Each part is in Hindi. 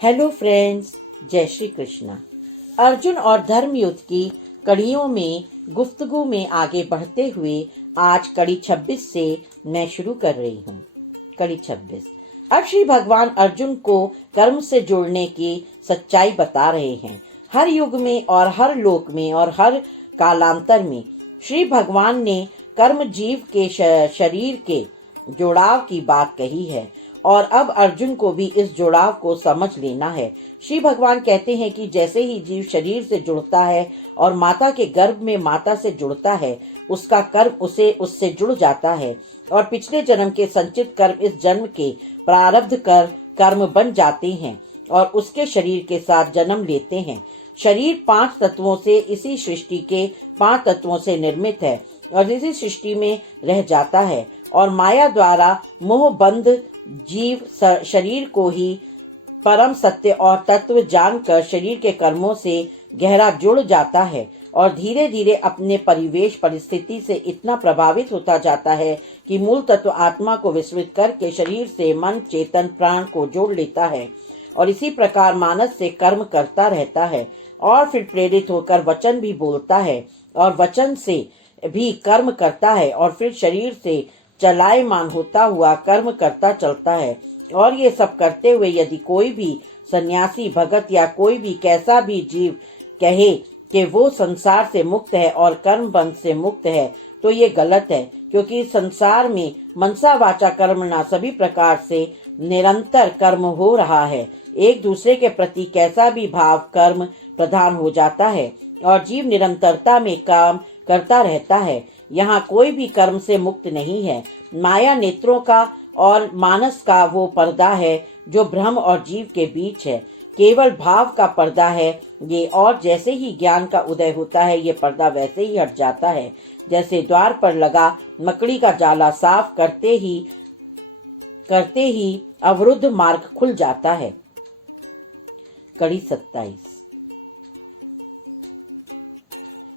हेलो फ्रेंड्स, जय श्री कृष्णा। अर्जुन और धर्म युद्ध की कड़ियों में गुफ्तगू में आगे बढ़ते हुए आज कड़ी 26 से मैं शुरू कर रही हूँ। कड़ी 26। अब श्री भगवान अर्जुन को कर्म से जोड़ने की सच्चाई बता रहे हैं। हर युग में और हर लोक में और हर कालांतर में श्री भगवान ने कर्म जीव के शरीर के जोड़ाव की बात कही है और अब अर्जुन को भी इस जुड़ाव को समझ लेना है। श्री भगवान कहते हैं कि जैसे ही जीव शरीर से जुड़ता है और माता के गर्भ में माता से जुड़ता है, उसका कर्म उससे जुड़ जाता है और पिछले जन्म के संचित कर्म इस जन्म के प्रारब्ध कर्म बन जाते हैं और उसके शरीर के साथ जन्म लेते हैं। शरीर 5 तत्वों से, इसी सृष्टि के 5 तत्वों से निर्मित है और इसी सृष्टि में रह जाता है और माया द्वारा मोह बंध जीव शरीर को ही परम सत्य और तत्व जानकर शरीर के कर्मों से गहरा जुड़ जाता है और धीरे धीरे अपने परिवेश परिस्थिति से इतना प्रभावित होता जाता है कि मूल तत्व आत्मा को विस्मृत करके शरीर से मन, चेतन, प्राण को जोड़ लेता है और इसी प्रकार मानस से कर्म करता रहता है और फिर प्रेरित होकर वचन भी बोलता है और वचन से भी कर्म करता है और फिर शरीर से चलायमान होता हुआ कर्म करता चलता है। और ये सब करते हुए यदि कोई भी सन्यासी, भगत या कोई भी कैसा भी जीव कहे कि वो संसार से मुक्त है और कर्म बंध से मुक्त है तो ये गलत है, क्योंकि संसार में मनसा वाचा कर्मणा सभी प्रकार से निरंतर कर्म हो रहा है। एक दूसरे के प्रति कैसा भी भाव कर्म प्रधान हो जाता है और जीव निरंतरता में काम करता रहता है। यहाँ कोई भी कर्म से मुक्त नहीं है। माया नेत्रों का और मानस का वो पर्दा है जो ब्रह्म और जीव के बीच है, केवल भाव का पर्दा है ये। और जैसे ही ज्ञान का उदय होता है ये पर्दा वैसे ही हट जाता है जैसे द्वार पर लगा मकड़ी का जाला साफ करते ही अवरुद्ध मार्ग खुल जाता है। कड़ी 27।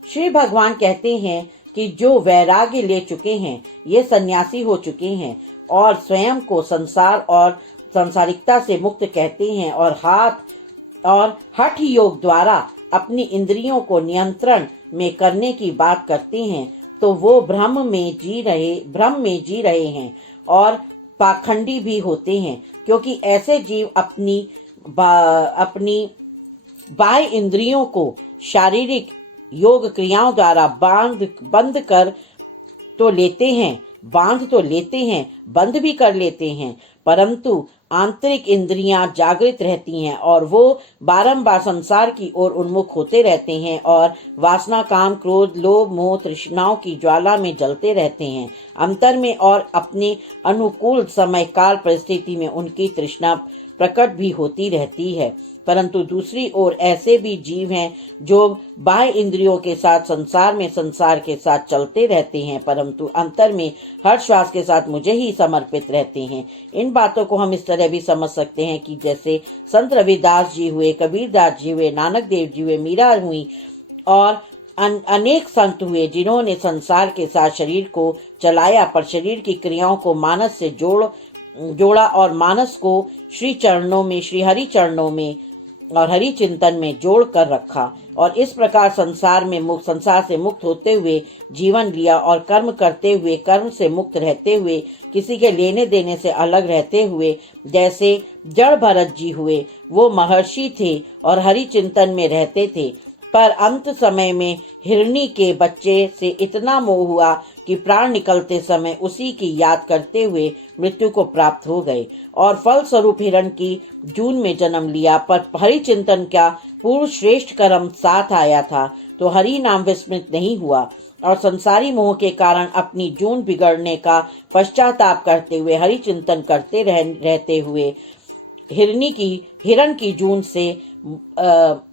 श्री भगवान कहते हैं कि जो वैराग्य ले चुके हैं, ये सन्यासी हो चुके हैं और स्वयं को संसार और सांसारिकता से मुक्त कहते हैं और हठ योग द्वारा अपनी इंद्रियों को नियंत्रण में करने की बात करते हैं, तो वो भ्रम में जी रहे हैं और पाखंडी भी होते हैं, क्योंकि ऐसे जीव अपनी बाह्य इंद्रियों को शारीरिक योग क्रियाओं द्वारा बांध तो लेते हैं, बंद भी कर लेते हैं, परंतु आंतरिक इंद्रियां जागृत रहती हैं और वो बारंबार संसार की ओर उन्मुख होते रहते हैं और वासना, काम, क्रोध, लोभ, मोह, तृष्णाओं की ज्वाला में जलते रहते हैं। अंतर में और अपने अनुकूल समय काल परिस्थिति में उनकी तृष्णा प्रकट भी होती रहती है। परंतु दूसरी ओर ऐसे भी जीव हैं जो बाह्य इंद्रियों के साथ संसार के साथ चलते रहते हैं, परंतु अंतर में हर श्वास के साथ मुझे ही समर्पित रहते हैं। इन बातों को हम इस तरह भी समझ सकते हैं कि जैसे संत रविदास जी हुए, कबीरदास जी हुए, नानक देव जी हुए, मीरा हुई और अनेक संत हुए जिन्होंने संसार के साथ शरीर को चलाया, पर शरीर की क्रियाओं को मानस से जोड़ा और मानस को श्री हरि चरणों में और हरि चिंतन में जोड़ कर रखा और इस प्रकार संसार से मुक्त होते हुए जीवन लिया और कर्म करते हुए, कर्म से मुक्त रहते हुए, किसी के लेने देने से अलग रहते हुए, जैसे जड़ भरत जी हुए, वो महर्षि थे और हरि चिंतन में रहते थे, पर अंत समय में हिरणी के बच्चे से इतना मोह हुआ कि प्राण निकलते समय उसी की याद करते हुए मृत्यु को प्राप्त हो गए और फल स्वरूप हिरण की जून में जन्म लिया। पर हरि चिंतन का पूर्व श्रेष्ठ कर्म साथ आया था तो हरि नाम विस्मृत नहीं हुआ और संसारी मोह के कारण अपनी जून बिगड़ने का पश्चाताप करते हुए हरि चिंतन करते रहते हुए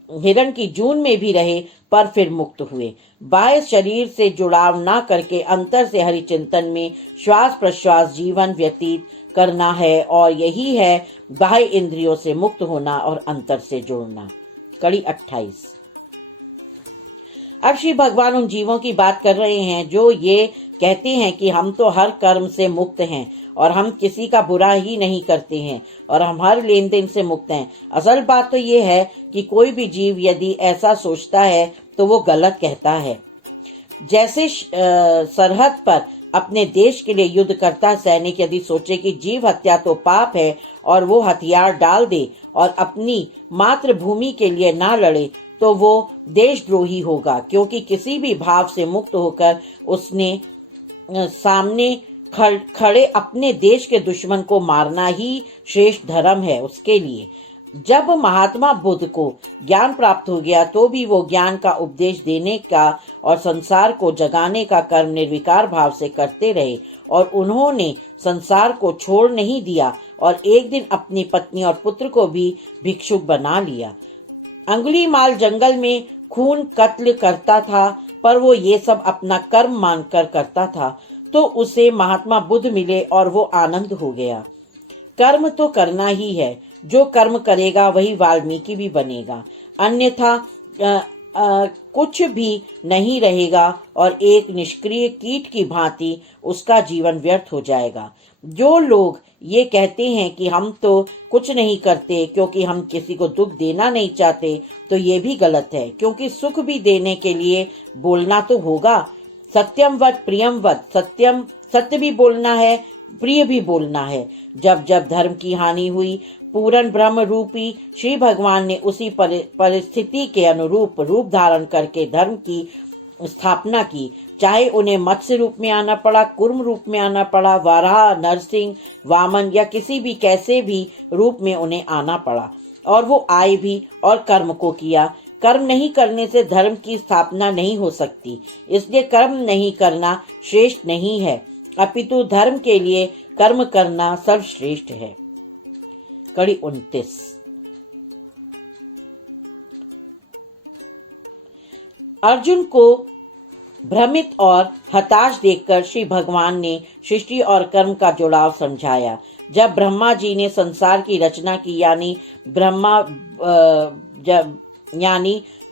हिरण की जून में भी रहे, पर फिर मुक्त हुए। बाह्य शरीर से जुड़ाव न करके अंतर से हरि चिंतन में श्वास प्रश्वास जीवन व्यतीत करना है और यही है बाह्य इंद्रियों से मुक्त होना और अंतर से जुड़ना। कड़ी 28। अब श्री भगवान उन जीवों की बात कर रहे हैं जो ये कहते हैं कि हम तो हर कर्म से मुक्त हैं और हम किसी का बुरा ही नहीं करते हैं और हम हर लेन देन से मुक्त हैं। असल बात तो ये है कि कोई भी जीव यदि ऐसा सोचता है तो वो गलत कहता है। जैसे सरहद पर अपने देश के लिए युद्ध करता सैनिक यदि सोचे कि जीव हत्या तो पाप है और वो हथियार डाल दे और अपनी मातृभूमि के लिए ना लड़े तो वो देशद्रोही होगा, क्योंकि किसी भी भाव से मुक्त होकर उसने सामने खड़े अपने देश के दुश्मन को मारना ही श्रेष्ठ धर्म है उसके लिए। जब महात्मा बुद्ध को ज्ञान प्राप्त हो गया तो भी वो ज्ञान का उपदेश देने का और संसार को जगाने का कर्म निर्विकार भाव से करते रहे और उन्होंने संसार को छोड़ नहीं दिया और एक दिन अपनी पत्नी और पुत्र को भी भिक्षुक बना लिया। अंगुलीमाल जंगल में खून कत्ल करता था पर वो ये सब अपना कर्म मानकर करता था, तो उसे महात्मा बुद्ध मिले और वो आनंद हो गया। कर्म तो करना ही है, जो कर्म करेगा वही वाल्मीकि भी बनेगा, अन्यथा कुछ भी नहीं रहेगा और एक निष्क्रिय कीट की भांति उसका जीवन व्यर्थ हो जाएगा। जो लोग ये कहते हैं कि हम तो कुछ नहीं करते क्योंकि हम किसी को दुख देना नहीं चाहते, तो ये भी गलत है, क्योंकि सुख भी देने के लिए बोलना तो होगा। सत्यम वद प्रियम वद, सत्यम सत्य भी बोलना है, प्रिय भी बोलना है। जब जब धर्म की हानि हुई, पूर्ण ब्रह्म रूपी श्री भगवान ने उसी परिस्थिति के अनुरूप रूप धारण करके धर्म की स्थापना की। चाहे उन्हें मत्स्य रूप में आना पड़ा, कुर्म रूप में आना पड़ा, वराह, नरसिंह, वामन या किसी भी कैसे भी रूप में उन्हें आना पड़ा, और वो आए भी और कर्म को किया। कर्म नहीं करने से धर्म की स्थापना नहीं हो सकती, इसलिए कर्म नहीं करना श्रेष्ठ नहीं है, अपितु धर्म के लिए कर्म करना सर्वश्रेष्ठ है। कड़ी 29। अर्जुन को भ्रमित और हताश देखकर श्री भगवान ने सृष्टि और कर्म का जुड़ाव समझाया। जब ब्रह्मा जी ने संसार की रचना की, यानी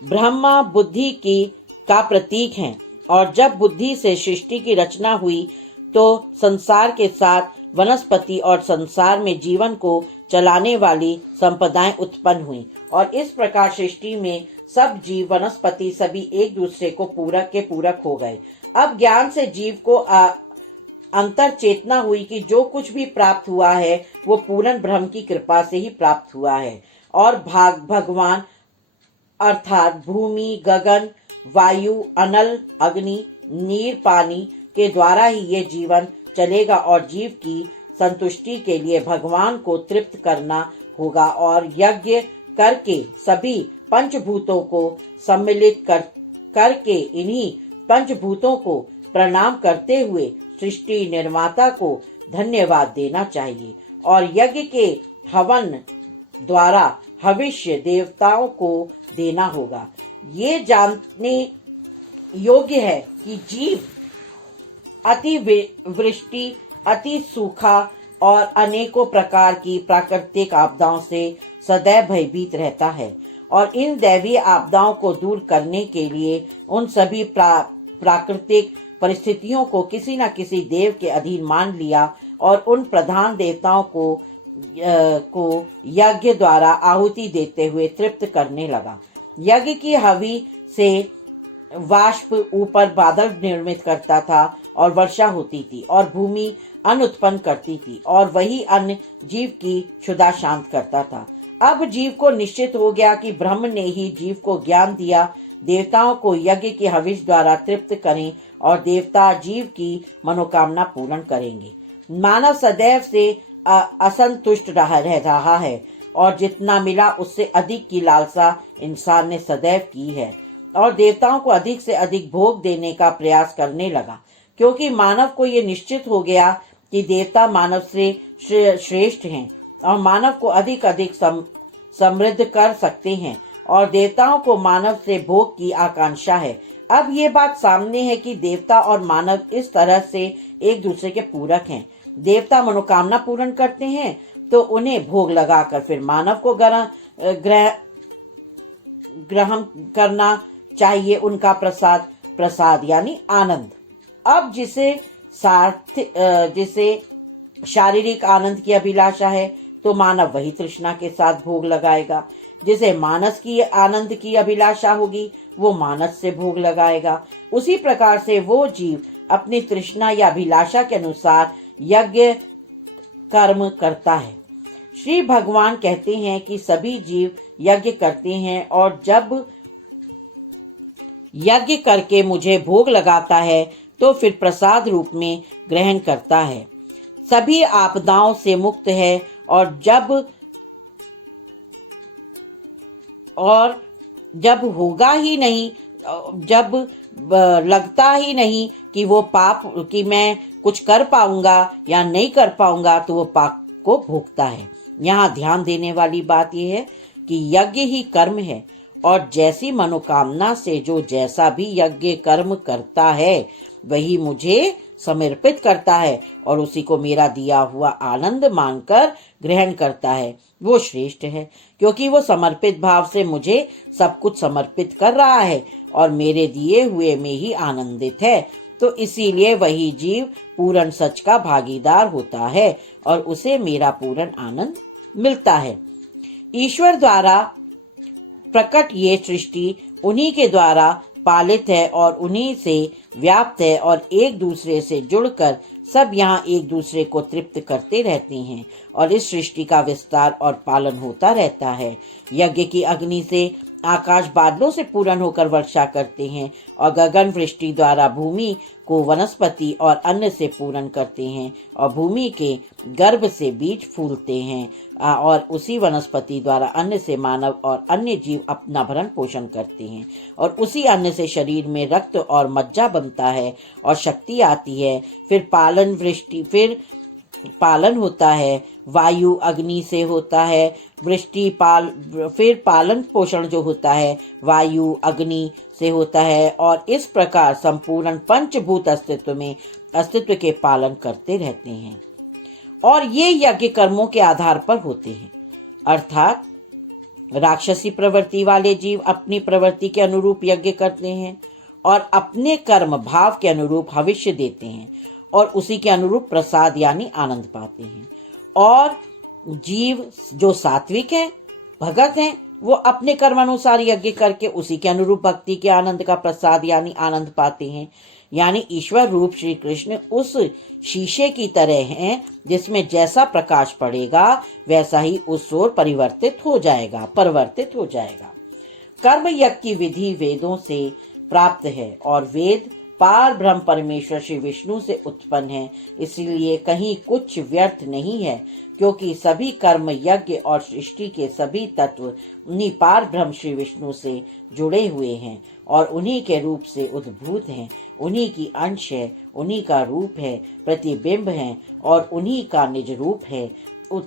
ब्रह्मा बुद्धि की का प्रतीक हैं, और जब बुद्धि से सृष्टि की रचना हुई तो संसार के साथ वनस्पति और संसार में जीवन को चलाने वाली संपदाएं उत्पन्न हुई, और इस प्रकार सृष्टि में सब जीव वनस्पति सभी एक दूसरे को पूरक हो गए। अब ज्ञान से जीव को अंतर चेतना हुई कि जो कुछ भी प्राप्त हुआ है वो पूर्ण ब्रह्म की कृपा से ही प्राप्त हुआ है, और भगवान अर्थात भूमि, गगन, वायु, अनल, अग्नि, नीर, पानी के द्वारा ही ये जीवन चलेगा, और जीव की संतुष्टि के लिए भगवान को तृप्त करना होगा और यज्ञ करके सभी पंचभूतों को सम्मिलित करके इन्हीं पंचभूतों को प्रणाम करते हुए सृष्टि निर्माता को धन्यवाद देना चाहिए, और यज्ञ के हवन द्वारा हविष्य देवताओं को देना होगा। ये जानने योग्य है कि जीव अति वृष्टि, अति सूखा और अनेकों प्रकार की प्राकृतिक आपदाओं से सदैव भयभीत रहता है, और इन दैवीय आपदाओं को दूर करने के लिए उन सभी प्राकृतिक परिस्थितियों को किसी न किसी देव के अधीन मान लिया और उन प्रधान देवताओं को यज्ञ द्वारा आहुति देते हुए तृप्त करने लगा। यज्ञ की हवि से वाष्प ऊपर बादल निर्मित करता था और वर्षा होती थी, और भूमि अन्न उत्पन्न करती थी, और वही अन्न जीव की क्षुधा शांत करता था। अब जीव को निश्चित हो गया कि ब्रह्म ने ही जीव को ज्ञान दिया। देवताओं को यज्ञ के हविष द्वारा तृप्त करें और देवता जीव की मनोकामना पूर्ण करेंगे। मानव सदैव से असंतुष्ट रह रहा है, और जितना मिला उससे अधिक की लालसा इंसान ने सदैव की है, और देवताओं को अधिक से अधिक भोग देने का प्रयास करने लगा, क्योंकि मानव को ये निश्चित हो गया कि देवता मानव से श्रेष्ठ हैं और मानव को अधिक अधिक समृद्ध कर सकते हैं, और देवताओं को मानव से भोग की आकांक्षा है। अब ये बात सामने है कि देवता और मानव इस तरह से एक दूसरे के पूरक हैं। देवता मनोकामना पूर्ण करते हैं तो उन्हें भोग लगाकर फिर मानव को ग्रहण करना चाहिए उनका प्रसाद यानी आनंद। अब जिसे शारीरिक आनंद की अभिलाषा है तो मानव वही तृष्णा के साथ भोग लगाएगा। जिसे मानस की आनंद की अभिलाषा होगी वो मानस से भोग लगाएगा। उसी प्रकार से वो जीव अपनी तृष्णा या अभिलाषा के अनुसार यज्ञ कर्म करता है। श्री भगवान कहते हैं कि सभी जीव यज्ञ करते हैं और जब यज्ञ करके मुझे भोग लगाता है तो फिर प्रसाद रूप में ग्रहण करता है। सभी आपदाओं से मुक्त है और जब होगा ही नहीं, जब लगता ही नहीं कि वो पाप कि मैं कुछ कर पाऊंगा या नहीं कर पाऊंगा तो वो पाप को भोगता है। यहाँ ध्यान देने वाली बात यह है कि यज्ञ ही कर्म है और जैसी मनोकामना से जो जैसा भी यज्ञ कर्म करता है वही मुझे समर्पित करता है और उसी को मेरा दिया हुआ आनंद मानकर ग्रहण करता है, वो श्रेष्ठ है, क्योंकि वो समर्पित भाव से मुझे सब कुछ समर्पित कर रहा है और मेरे दिए हुए में ही आनंदित है। तो इसीलिए वही जीव पूर्ण सच का भागीदार होता है और उसे मेरा पूर्ण आनंद मिलता है। ईश्वर द्वारा प्रकट ये सृष्टि उन्हीं के द्वारा पालित है और उन्हीं से व्याप्त है और एक दूसरे से जुड़कर सब यहाँ एक दूसरे को तृप्त करते रहते हैं और इस सृष्टि का विस्तार और पालन होता रहता है। यज्ञ की अग्नि से आकाश बादलों से पूर्ण होकर वर्षा करते हैं और गगन वृष्टि द्वारा भूमि को वनस्पति और अन्न से पूर्ण करते हैं और भूमि के गर्भ से बीज फूलते हैं और उसी वनस्पति द्वारा अन्न से मानव और अन्य जीव अपना भरण पोषण करते हैं और उसी अन्न से शरीर में रक्त और मज्जा बनता है और शक्ति आती है। फिर पालन होता है, वायु अग्नि से होता है, फिर पालन पोषण जो होता है वायु अग्नि से होता है और इस प्रकार संपूर्ण पंचभूत अस्तित्व के पालन करते रहते हैं और ये यज्ञ कर्मों के आधार पर होते हैं। अर्थात राक्षसी प्रवृत्ति वाले जीव अपनी प्रवृत्ति के अनुरूप यज्ञ करते हैं और अपने कर्म भाव के अनुरूप भविष्य देते हैं और उसी के अनुरूप प्रसाद यानी आनंद पाते हैं। और जीव जो सात्विक हैं, भगत हैं, वो अपने कर्मानुसार यज्ञ करके उसी के अनुरूप भक्ति के आनंद का प्रसाद यानी आनंद पाते हैं। यानी ईश्वर रूप श्री कृष्ण उस शीशे की तरह हैं जिसमें जैसा प्रकाश पड़ेगा वैसा ही उस ओर परिवर्तित हो जाएगा। कर्म यज्ञ की विधि वेदों से प्राप्त है और वेद पार ब्रह्म परमेश्वर श्री विष्णु से उत्पन्न है, इसलिए कहीं कुछ व्यर्थ नहीं है, क्योंकि सभी कर्म यज्ञ और सृष्टि के सभी तत्व उन्हीं पार ब्रह्म श्री विष्णु से जुड़े हुए हैं और उन्हीं के रूप से उद्भूत हैं, उन्हीं की अंश है, उन्हीं का रूप है, प्रतिबिंब है और उन्हीं का निज रूप है।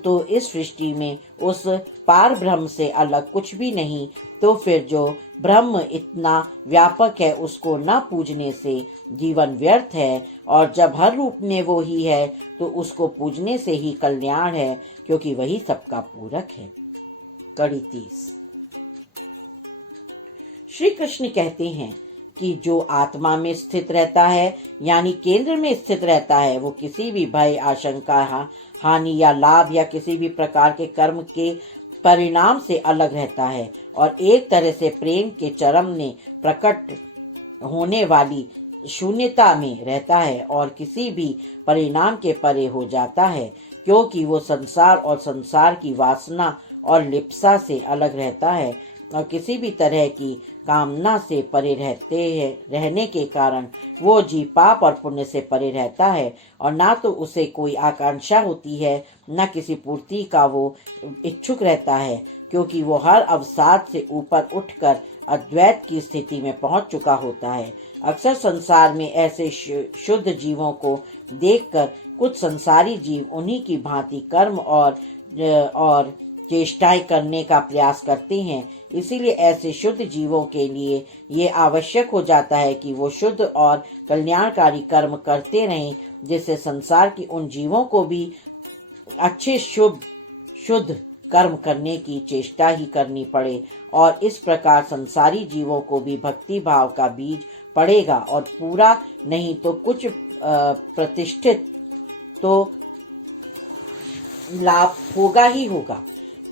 तो इस सृष्टि में उस पार ब्रह्म से अलग कुछ भी नहीं, तो फिर जो ब्रह्म इतना व्यापक है उसको न पूजने से जीवन व्यर्थ है और जब हर रूप में वो ही है तो उसको पूजने से ही कल्याण है, क्योंकि वही सबका पूरक है। कड़ी 30। श्री कृष्ण कहते हैं कि जो आत्मा में स्थित रहता है यानी केंद्र में स्थित रहता है वो किसी भी भय आशंका हानि या लाभ या किसी भी प्रकार के कर्म के परिणाम से अलग रहता है और एक तरह से प्रेम के चरम में प्रकट होने वाली शून्यता में रहता है और किसी भी परिणाम के परे हो जाता है, क्योंकि वो संसार और संसार की वासना और लिप्सा से अलग रहता है और किसी भी तरह की कामना से परे रहने के कारण वो जीव पाप और पुण्य से परे रहता है और ना तो उसे कोई आकांक्षा होती है न किसी पूर्ति का वो इच्छुक रहता है, क्योंकि वो हर अवसाद से ऊपर उठकर अद्वैत की स्थिति में पहुंच चुका होता है। अक्सर संसार में ऐसे शुद्ध जीवों को देखकर कुछ संसारी जीव उन्हीं की भांति कर्म और चेष्टाएं करने का प्रयास करते हैं। इसीलिए ऐसे शुद्ध जीवों के लिए ये आवश्यक हो जाता है कि वो शुद्ध और कल्याणकारी कर्म करते रहें, जिससे संसार की उन जीवों को भी अच्छे शुद्ध कर्म करने की चेष्टा ही करनी पड़े और इस प्रकार संसारी जीवों को भी भक्ति भाव का बीज पड़ेगा और पूरा नहीं तो कुछ प्रतिष्ठित तो लाभ होगा ही होगा।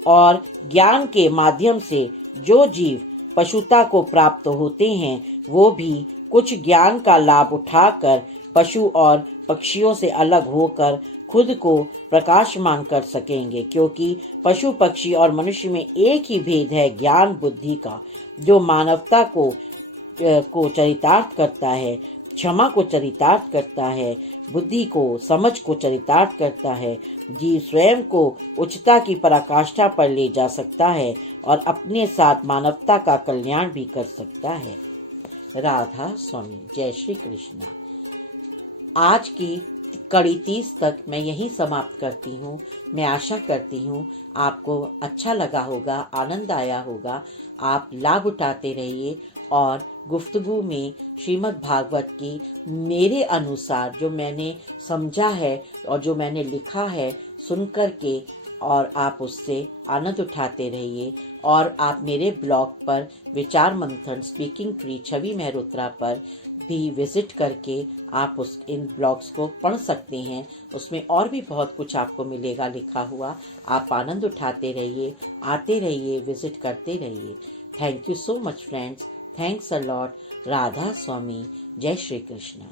और ज्ञान के माध्यम से जो जीव पशुता को प्राप्त होते हैं वो भी कुछ ज्ञान का लाभ उठाकर पशु और पक्षियों से अलग होकर खुद को प्रकाशमान कर सकेंगे, क्योंकि पशु पक्षी और मनुष्य में एक ही भेद है, ज्ञान बुद्धि का, जो मानवता को चरितार्थ करता है, क्षमा को चरितार्थ करता है, बुद्धि को, समझ को चरितार्थ करता है। जीव स्वयं को उच्चता की पराकाष्ठा पर ले जा सकता है और अपने साथ मानवता का कल्याण भी कर सकता है। राधा स्वामी। जय श्री कृष्णा। आज की कड़ी 30 तक मैं यहीं समाप्त करती हूँ। मैं आशा करती हूँ आपको अच्छा लगा होगा, आनंद आया होगा। आप लाभ उठाते रहिए और गुफ्तगू में श्रीमद् भागवत की मेरे अनुसार जो मैंने समझा है और जो मैंने लिखा है सुन कर के, और आप उससे आनंद उठाते रहिए। और आप मेरे ब्लॉग पर विचार मंथन स्पीकिंग ट्री छवि मेहरोत्रा पर भी विजिट करके आप इन ब्लॉग्स को पढ़ सकते हैं। उसमें और भी बहुत कुछ आपको मिलेगा लिखा हुआ। आप आनंद उठाते रहिए, आते रहिए, विजिट करते रहिए। Thank you so much friends. Thanks a lot. Radha Swami. जय श्री कृष्णा।